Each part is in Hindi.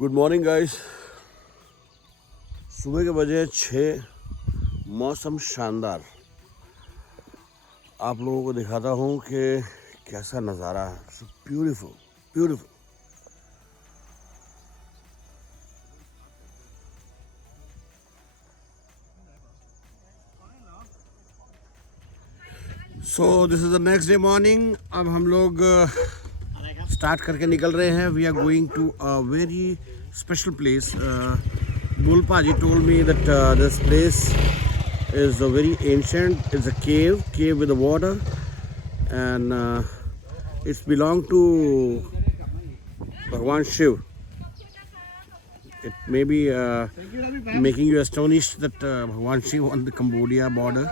Good morning guys. सुबह के बजे 6। मौसम शानदार। आप लोगों को दिखाता हूँ कि कैसा नज़ारा है। So beautiful beautiful. So this is the next day morning. अब हम लोग स्टार्ट करके निकल रहे हैं। We are going to a very special place. Bull Paji told me that this place is a very ancient. It's a cave with the water, and it's belong to Bhagwan Shiv. It may be making you astonished that Bhagwan Shiv on the Cambodia border,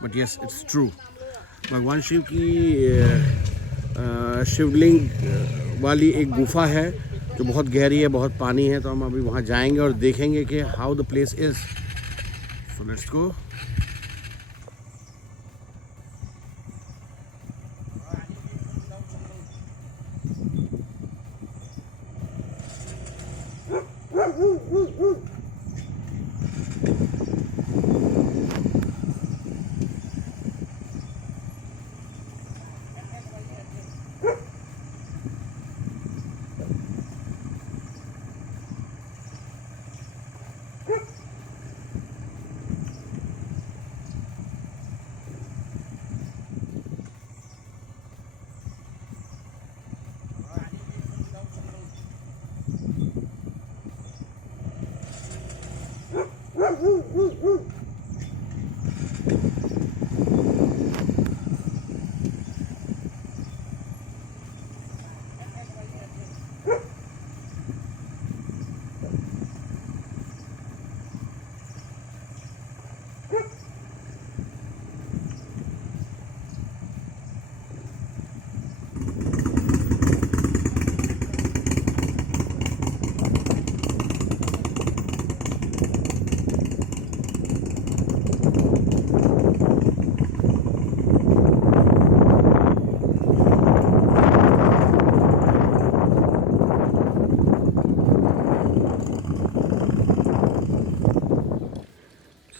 but yes, it's true. भगवान शिव की शिवलिंग वाली एक गुफा है जो बहुत गहरी है, बहुत पानी है। तो हम अभी वहाँ जाएंगे और देखेंगे कि how the place is. So let's go.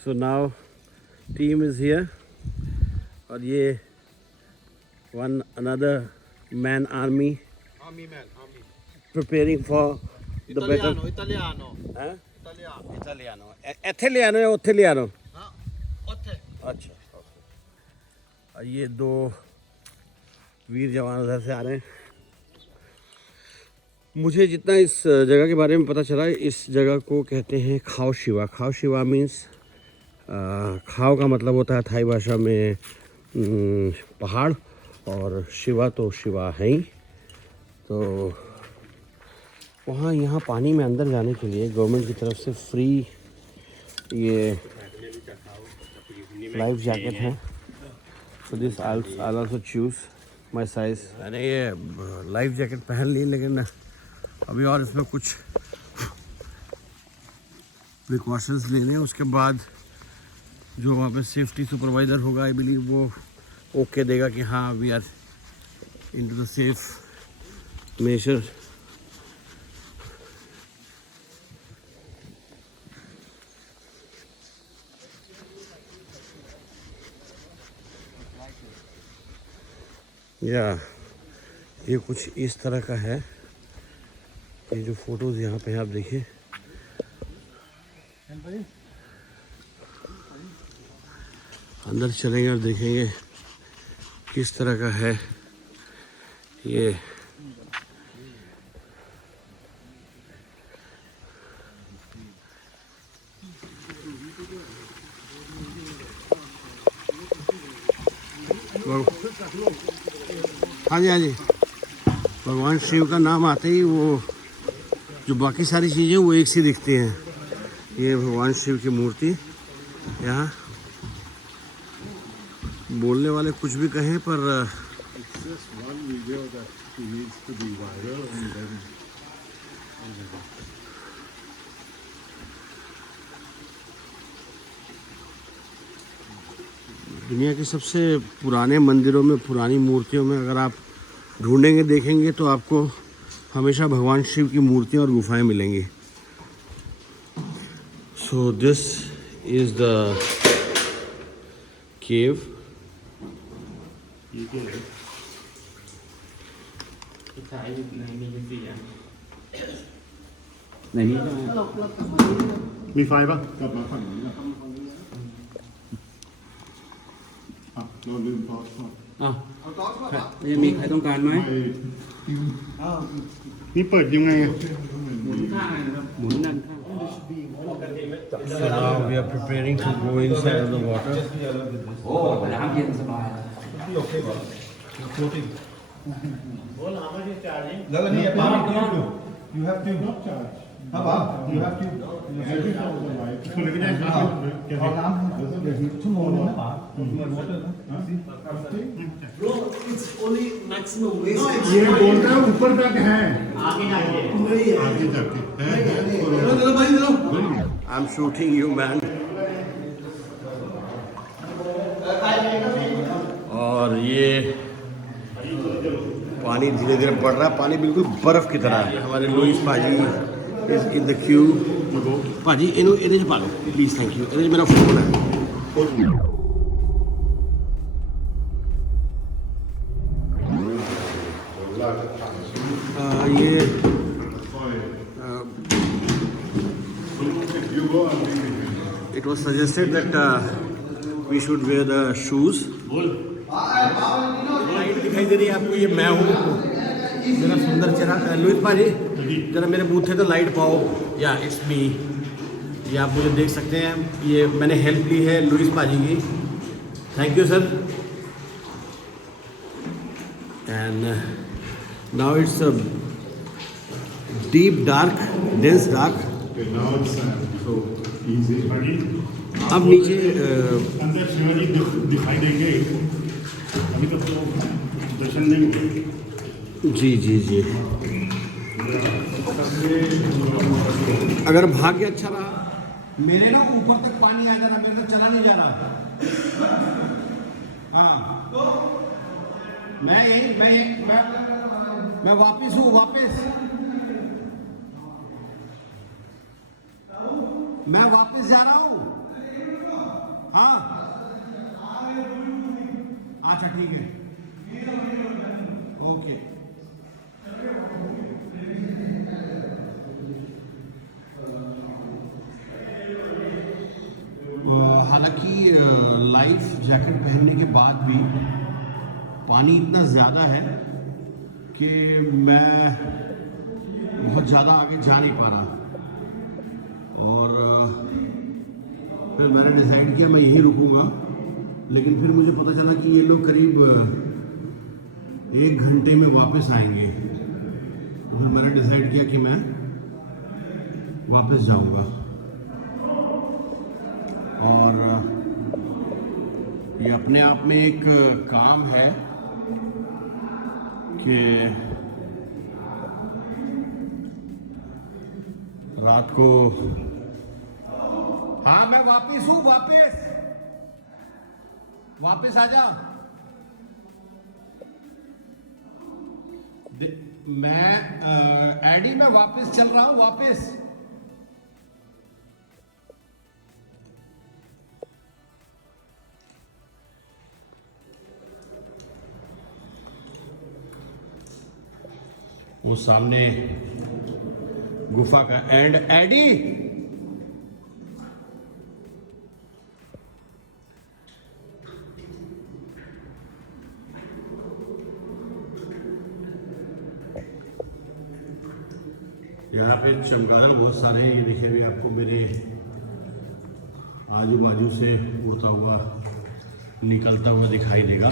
So now team is here और ये another man army preparing for the battle. Italiano. ਇੱਥੇ ले आनो या ਉੱਥੇ ले आनो? अच्छा। और ये दो वीर जवान उधर से आ रहे हैं। मुझे जितना इस जगह के बारे में पता चला, इस जगह को कहते हैं खाओ शिवा। खाओ शिवा मीन्स खाओ का मतलब होता है थाई भाषा में पहाड़, और शिवा तो शिवा है ही। तो वहाँ यहाँ पानी में अंदर जाने के लिए गवर्नमेंट की तरफ से फ्री ये लाइफ जैकेट है। So this I also choose my size. मैंने ये लाइफ जैकेट पहन ली, लेकिन अभी और इसमें कुछ प्रिकॉशंस लेने हैं। उसके बाद जो वहाँ पे सेफ्टी सुपरवाइज़र होगा, आई बिलीव वो ओके देगा कि हाँ we are into the safe major. या ये कुछ इस तरह का है। ये जो फोटोज़ यहाँ पे आप देखिए, अंदर चलेंगे और देखेंगे किस तरह का है ये। हाँ जी हाँ जी, भगवान शिव का नाम आते ही वो जो बाकी सारी चीज़ें वो एक सी दिखती हैं। ये भगवान शिव की मूर्ति यहाँ, बोलने वाले कुछ भी कहें पर दुनिया के सबसे पुराने मंदिरों में, पुरानी मूर्तियों में अगर आप ढूंढेंगे, देखेंगे तो आपको हमेशा भगवान शिव की मूर्तियाँ और गुफाएं मिलेंगी। So this is the cave ยังมีใครต้องการไหม นี่เปิดยังไง หมุนข้างนะครับหมุนด้านข้าง So now we are preparing to go inside of the water. โอ้น้ำเย็นสบาย แล้วก็นี่ปาล์มกินดู you have to ครับปาล์ม you have to คนเลยไม่ได้ครับ เอาน้ำเดี๋ยวชั่วโมงนึงนะปาล์มये बोल रहे हैं ऊपर तक है आगे जाके I'm shooting you, man. और ये पानी धीरे धीरे बढ़ रहा है, पानी बिल्कुल बर्फ की तरह है। हमारे लुइस पाजी इज इन द क्यू। पाजी इन्हें इन्हें पालो प्लीज, थैंक यू। इन्हें मेरा फोन है। ये it was suggested that we should wear the shoes. दिखाई दे रही है आपको, ये मैं हूँ, मेरा सुंदर चेहरा। लुइस पाजी जरा मेरे बूथे तो लाइट पाओ। या इट्स मी, ये आप मुझे देख सकते हैं। ये मैंने हेल्प ली है लुइस पाजी की, thank you sir. And now it's deep dark, dense dark. अब नीचे अंदर शिवाजी दिखाई देंगे, अभी तक तो दर्शन नहीं हुए। जी जी जी, अगर भाग्य अच्छा रहा, मेरे ना ऊपर तक पानी आ जा रहा, मेरे तक चला नहीं जा रहा। हाँ मैं वापिस हूँ, मैं वापस जा रहा हूँ। हाँ अच्छा ठीक है, ओके। हालांकि लाइफ जैकेट पहनने के बाद भी पानी इतना ज़्यादा है कि मैं बहुत ज़्यादा आगे जा नहीं पा रहा। और फिर मैंने डिसाइड किया मैं यहीं रुकूंगा, लेकिन फिर मुझे पता चला कि ये लोग करीब 1 घंटे में वापस आएंगे। तो फिर मैंने डिसाइड किया कि मैं वापस जाऊंगा। और ये अपने आप में एक काम है कि रात को, हाँ मैं वापिस हूँ, वापिस आ जा। मैं एडी में वापिस चल रहा हूँ, वापिस। वो सामने गुफा का एंड एडी, यहाँ पे चमगादड़ बहुत सारे हैं। ये देखिए अभी आपको मेरे आजू बाजू से होता हुआ निकलता हुआ दिखाई देगा।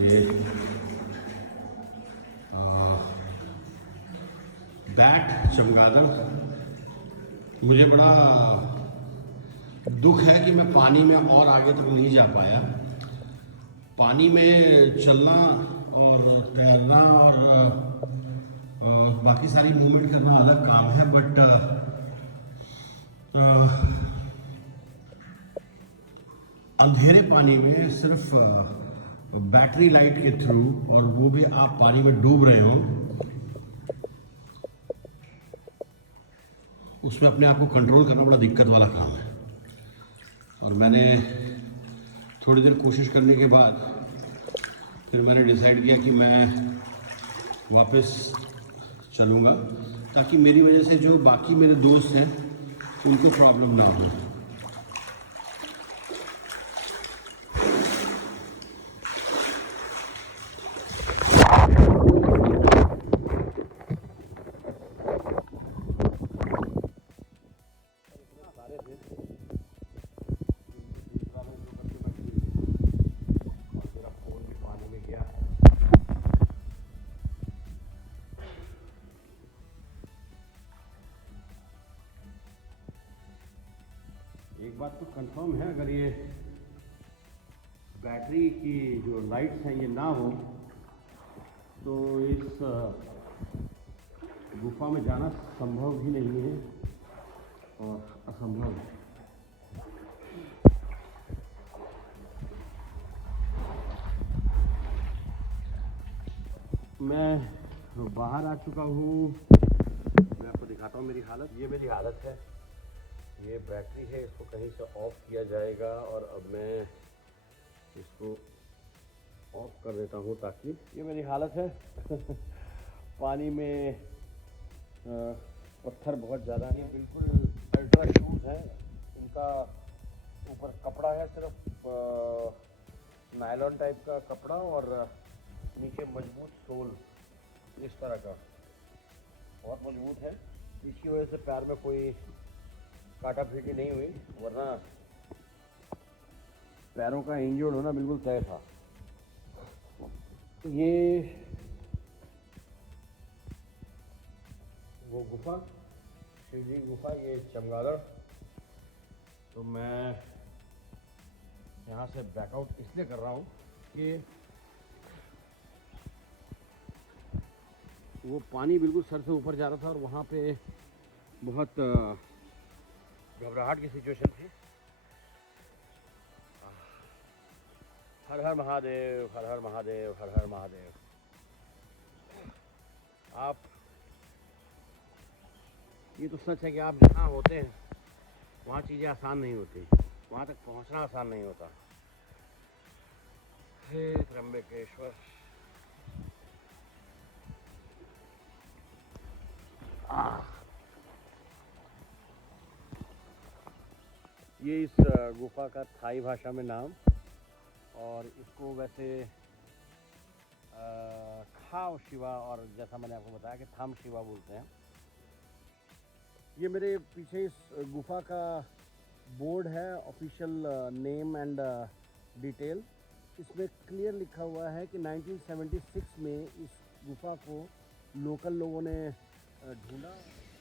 ये बैट चमगादड़, मुझे बड़ा दुख है कि मैं पानी में और आगे तक नहीं जा पाया। पानी में चलना और तैरना और बाकी सारी मूवमेंट करना अलग काम है, बट अंधेरे पानी में सिर्फ बैटरी लाइट के थ्रू, और वो भी आप पानी में डूब रहे हो, उसमें अपने आप को कंट्रोल करना बड़ा दिक्कत वाला काम है। और मैंने थोड़ी देर कोशिश करने के बाद फिर मैंने डिसाइड किया कि मैं वापस चलूँगा, ताकि मेरी वजह से जो बाकी मेरे दोस्त हैं उनको प्रॉब्लम ना हो। एक बात तो कंफर्म है, अगर ये बैटरी की जो लाइट्स हैं ये ना हो तो इस गुफा में जाना संभव भी नहीं है और असंभव है। मैं बाहर आ चुका हूँ, मैं आपको दिखाता हूँ मेरी हालत। ये मेरी हालत है, ये बैटरी है, इसको कहीं से ऑफ किया जाएगा और अब मैं इसको ऑफ कर देता हूँ ताकि ये मेरी हालत है। पानी में पत्थर बहुत ज़्यादा है, बिल्कुल अल्ट्रा शूज़ हैं, इनका ऊपर कपड़ा है सिर्फ नायलॉन टाइप का कपड़ा और नीचे मजबूत सोल इस तरह का, बहुत मजबूत है। इसकी वजह से पैर में कोई काटा फीटी नहीं हुई, वरना पैरों का इंजर्ड होना बिल्कुल तय था। तो ये वो गुफा, शिवजी गुफा, ये चमगादड़। तो मैं यहाँ से बैकआउट इसलिए कर रहा हूँ कि वो पानी बिल्कुल सर से ऊपर जा रहा था और वहाँ पे बहुत घबराहट की सिचुएशन थी। हर हर महादेव, हर हर महादेव, हर हर महादेव। आप, ये तो सच है कि आप जहाँ होते हैं वहाँ चीज़ें आसान नहीं होती, वहाँ तक पहुँचना आसान नहीं होता। हे त्र्यंबकेश्वर। ये इस गुफा का थाई भाषा में नाम, और इसको वैसे खाव शिवा, और जैसा मैंने आपको बताया कि थाम शिवा बोलते हैं। ये मेरे पीछे इस गुफा का बोर्ड है, ऑफिशियल नेम एंड डिटेल। इसमें क्लियर लिखा हुआ है कि 1976 में इस गुफा को लोकल लोगों ने ढूंढा,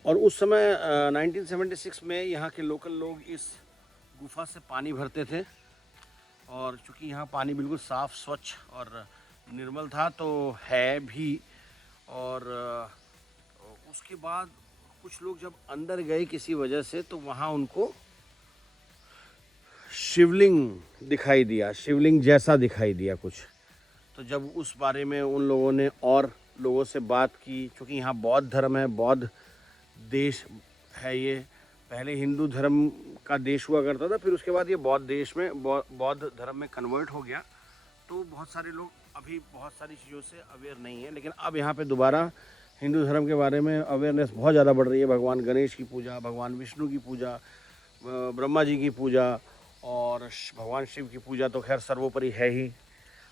और उस समय 1976 में यहाँ के लोकल लोग इस गुफा से पानी भरते थे, और चूँकि यहाँ पानी बिल्कुल साफ़, स्वच्छ और निर्मल था तो है भी। और उसके बाद कुछ लोग जब अंदर गए किसी वजह से, तो वहाँ उनको शिवलिंग दिखाई दिया, शिवलिंग जैसा दिखाई दिया कुछ। तो जब उस बारे में उन लोगों ने और लोगों से बात की, क्योंकि यहाँ बौद्ध धर्म है, बौद्ध देश है ये, पहले हिंदू धर्म का देश हुआ करता था, फिर उसके बाद ये बौद्ध देश में, बौद्ध धर्म में कन्वर्ट हो गया। तो बहुत सारे लोग अभी बहुत सारी चीज़ों से अवेयर नहीं है, लेकिन अब यहाँ पे दोबारा हिंदू धर्म के बारे में अवेयरनेस बहुत ज़्यादा बढ़ रही है। भगवान गणेश की पूजा, भगवान विष्णु की पूजा, ब्रह्मा जी की पूजा और भगवान शिव की पूजा तो खैर सर्वोपरि है ही।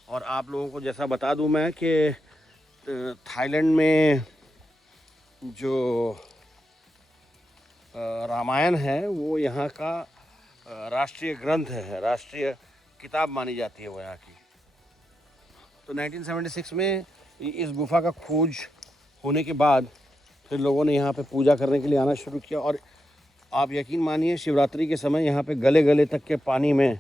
और आप लोगों को जैसा बता दूं मैं कि थाईलैंड में जो रामायण है वो यहाँ का राष्ट्रीय ग्रंथ है, राष्ट्रीय किताब मानी जाती है वो यहाँ की। तो 1976 में इस गुफा का खोज होने के बाद फिर लोगों ने यहाँ पे पूजा करने के लिए आना शुरू किया। और आप यकीन मानिए, शिवरात्रि के समय यहाँ पे गले गले तक के पानी में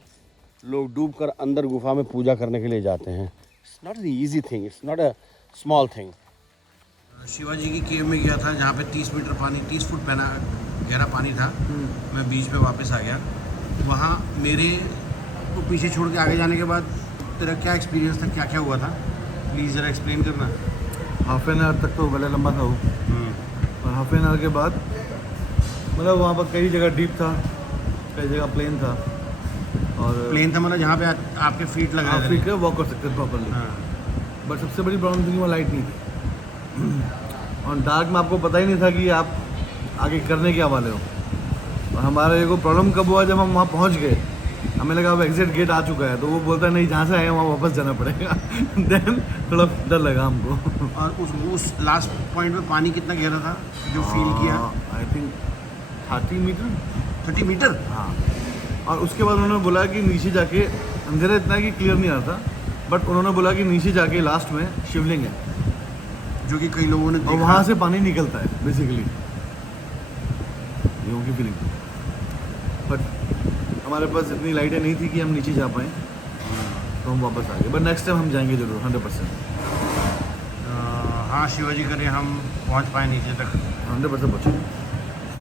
लोग डूबकर अंदर गुफा में पूजा करने के लिए जाते हैं। It's not an easy thing, it's not a small thing. Shivaji की केव में गया था जहाँ पे 30 मीटर पानी, 30 फुट गहरा पानी था। मैं बीच पे वापस आ गया। वहाँ मेरे को पीछे छोड़ के आगे जाने के बाद तेरा क्या एक्सपीरियंस था, क्या क्या हुआ था, प्लीज़ ज़रा एक्सप्लेन करना। हाफ एन आवर तक तो भले लंबा था वो, और हाफ एन आवर के बाद मतलब वहाँ पर कई जगह डीप था, कई जगह प्लेन था, और प्लेन था मतलब जहाँ पे आपके फीट लग आप रहे फ्री थे। कर वॉक कर सकते थे प्रॉपरली। हाँ। बट सबसे बड़ी प्रॉब्लम थी वो लाइट नहीं थी, और डार्क में आपको पता ही नहीं था कि आप आगे करने क्या वाले हो। और हमारे को प्रॉब्लम कब हुआ, जब हम वहाँ पहुँच गए, हमें लगा अब एग्जिट गेट आ चुका है, तो वो बोलता है नहीं जहाँ से आए हैं वहाँ वापस जाना पड़ेगा। देन थोड़ा डर लगा हमको। और उस लास्ट पॉइंट पे पानी कितना गहरा था जो फील किया? I think 30 metre. 30 मीटर। हाँ, और उसके बाद उन्होंने बोला कि नीचे जाके, अंधेरा इतना है कि क्लियर नहीं आ रहा था, बट उन्होंने बोला कि नीचे जाके लास्ट में शिवलिंग है, जो कि कई लोगों ने और देखा। वहाँ से पानी निकलता है बेसिकली, ये उनकी फीलिंग थी। बट हमारे पास इतनी लाइटें नहीं थी कि हम नीचे जा पाएँ, तो हम वापस आ गए। बट नेक्स्ट टाइम हम जाएंगे जरूर 100%। हाँ शिवाजी करे हम पहुँच पाए नीचे तक। 100% पहुँचे।